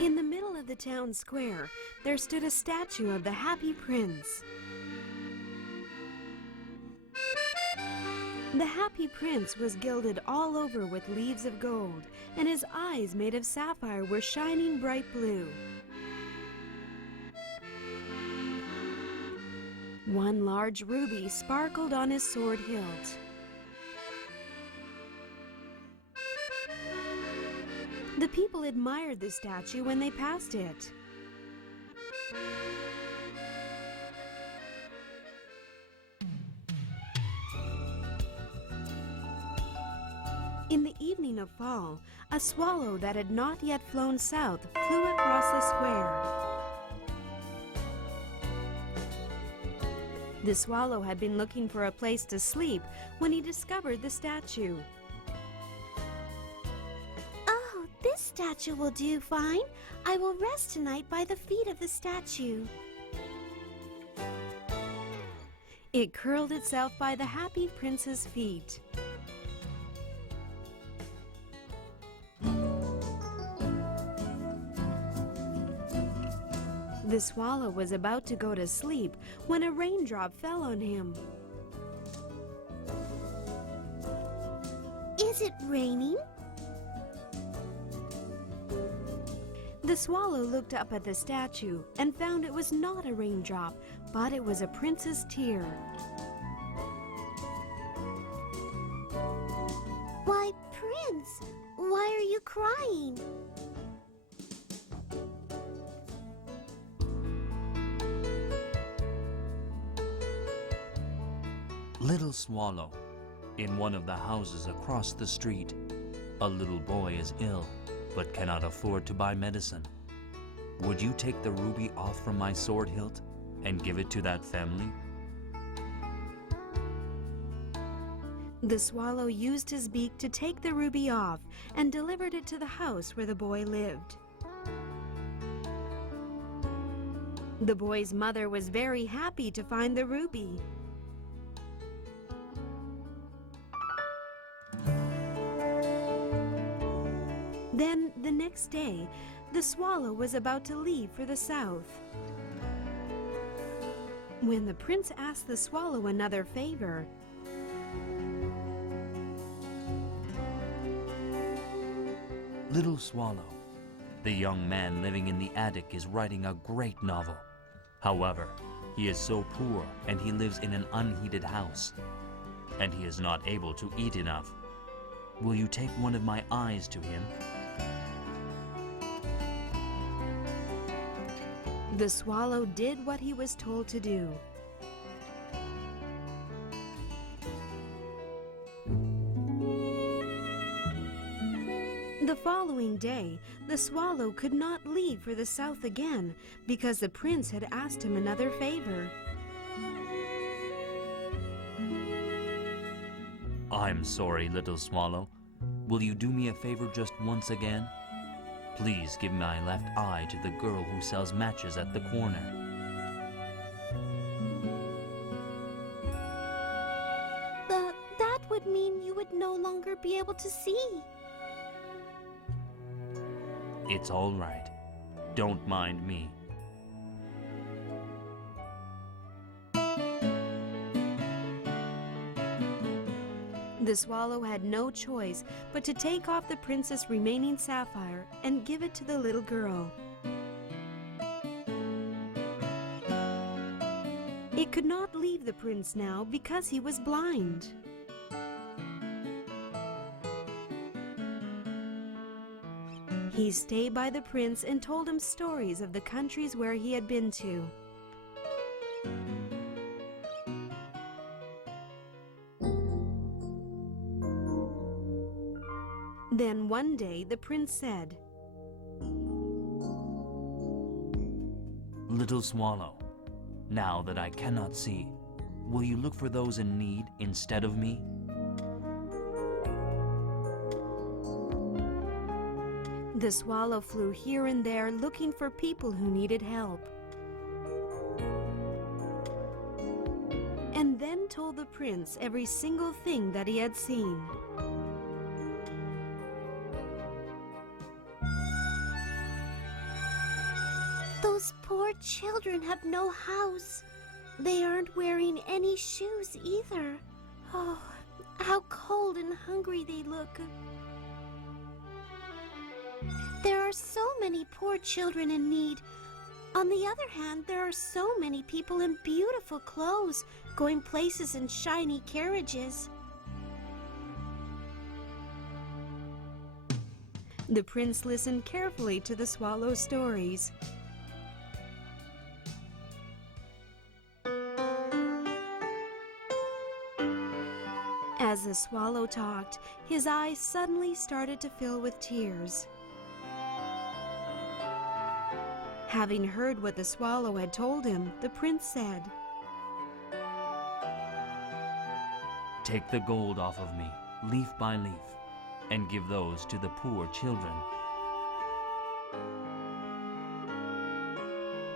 In the middle of the town square, there stood a statue of the Happy Prince. The Happy Prince was gilded all over with leaves of gold, and his eyes made of sapphire were shining bright blue. One large ruby sparkled on his sword hilt. The people admired the statue when they passed it. In the evening of fall, a swallow that had not yet flown south flew across the square. The swallow had been looking for a place to sleep when he discovered the statue. This statue will do fine. I will rest tonight by the feet of the statue. It curled itself by the Happy Prince's feet. The swallow was about to go to sleep when a raindrop fell on him. Is it raining? The swallow looked up at the statue and found it was not a raindrop, but it was a prince's tear. Why, Prince, why are you crying? Little Swallow, in one of the houses across the street, a little boy is ill but cannot afford to buy medicine. Would you take the ruby off from my sword hilt and give it to that family? The swallow used his beak to take the ruby off and delivered it to the house where the boy lived. The boy's mother was very happy to find the ruby. Then, the next day, the swallow was about to leave for the south. When the prince asked the swallow another favor, Little Swallow, the young man living in the attic is writing a great novel. However, he is so poor and he lives in an unheated house, and he is not able to eat enough. Will you take one of my eyes to him? the swallow did what he was told to do. The following day, the swallow could not leave for the south again because the prince had asked him another favor. I'm sorry, little swallow. Will you do me a favor just once again? Please give my left eye to the girl who sells matches at the corner. That would mean you would no longer be able to see. It's all right. Don't mind me. The swallow had no choice but to take off the prince's remaining sapphire and give it to the little girl. It could not leave the prince now because he was blind. He stayed by the prince and told him stories of the countries where he had been to. Then one day the prince said, Little swallow, now that I cannot see, will you look for those in need instead of me? The swallow flew here and there looking for people who needed help. And then told the prince every single thing that he had seen. children have no house. They aren't wearing any shoes either. Oh, how cold and hungry they look. There are so many poor children in need. On the other hand, there are so many people in beautiful clothes, going places in shiny carriages. The prince listened carefully to the swallow's stories. As the swallow talked, his eyes suddenly started to fill with tears. Having heard what the swallow had told him, the prince said, "Take the gold off of me, leaf by leaf, and give those to the poor children."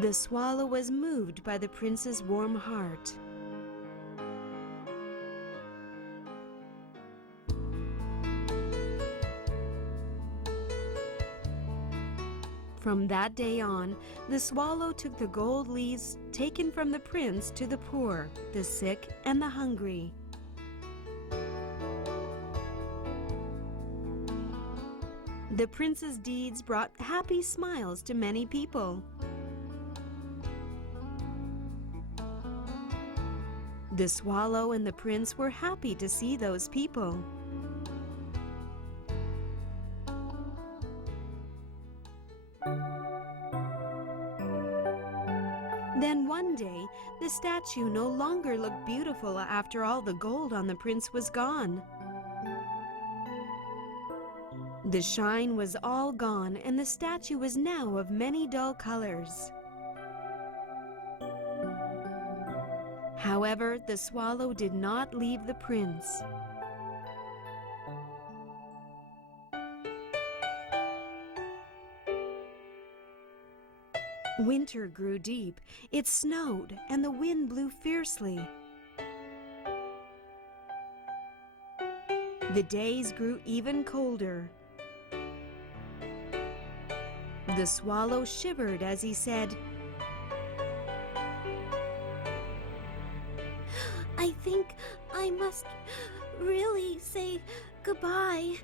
The swallow was moved by the prince's warm heart. From that day on, the swallow took the gold leaves taken from the prince to the poor, the sick, and the hungry. The prince's deeds brought happy smiles to many people. The swallow and the prince were happy to see those people. Then one day, the statue no longer looked beautiful after all the gold on the prince was gone. The shine was all gone, and the statue was now of many dull colors. However, the swallow did not leave the prince. Winter grew deep, it snowed, and the wind blew fiercely. The days grew even colder. The swallow shivered as he said, I think I must really say goodbye.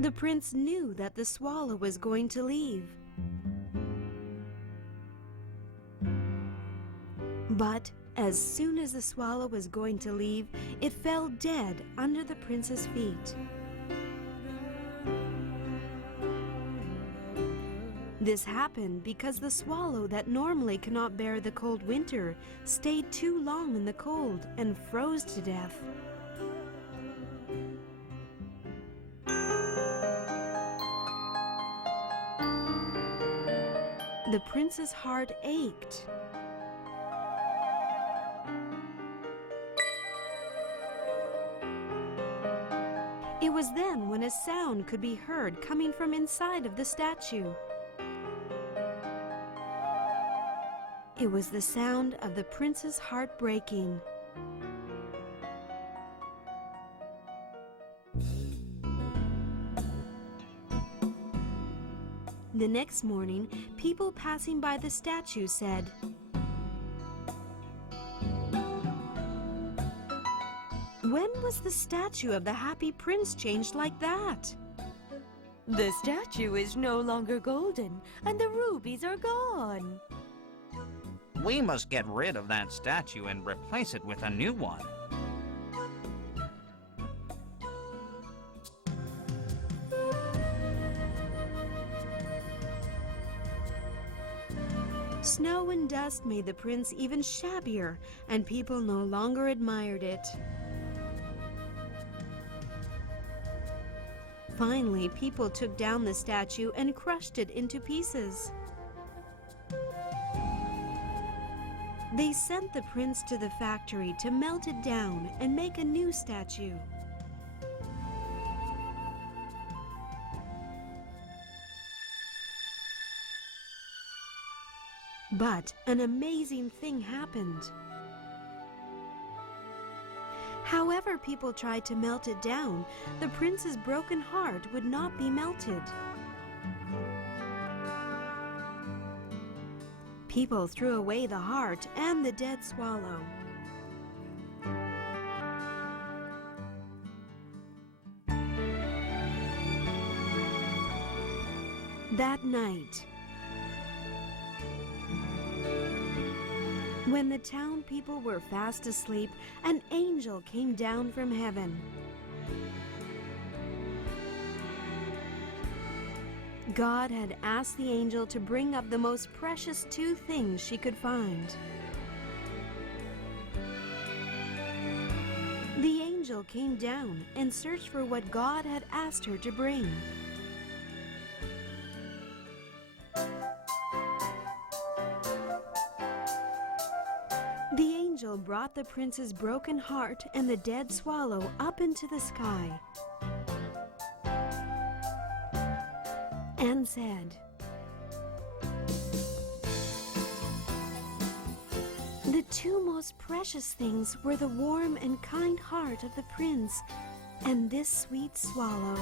The prince knew that the swallow was going to leave. But as soon as the swallow was going to leave, it fell dead under the prince's feet. This happened because the swallow that normally cannot bear the cold winter stayed too long in the cold and froze to death. The prince's heart ached. It was then when a sound could be heard coming from inside of the statue. It was the sound of the prince's heart breaking. The next morning, people passing by the statue said, "When was the statue of the happy prince changed like that?" The statue is no longer golden, and the rubies are gone. We must get rid of that statue and replace it with a new one. Snow and dust made the prince even shabbier, and people no longer admired it. Finally, people took down the statue and crushed it into pieces. They sent the prince to the factory to melt it down and make a new statue. But an amazing thing happened. However people tried to melt it down, the prince's broken heart would not be melted. People threw away the heart and the dead swallow. That night, when the town people were fast asleep, an angel came down from heaven. God had asked the angel to bring up the most precious two things she could find. The angel came down and searched for what God had asked her to bring. The angel brought the prince's broken heart and the dead swallow up into the sky and said, "The two most precious things were the warm and kind heart of the prince and this sweet swallow."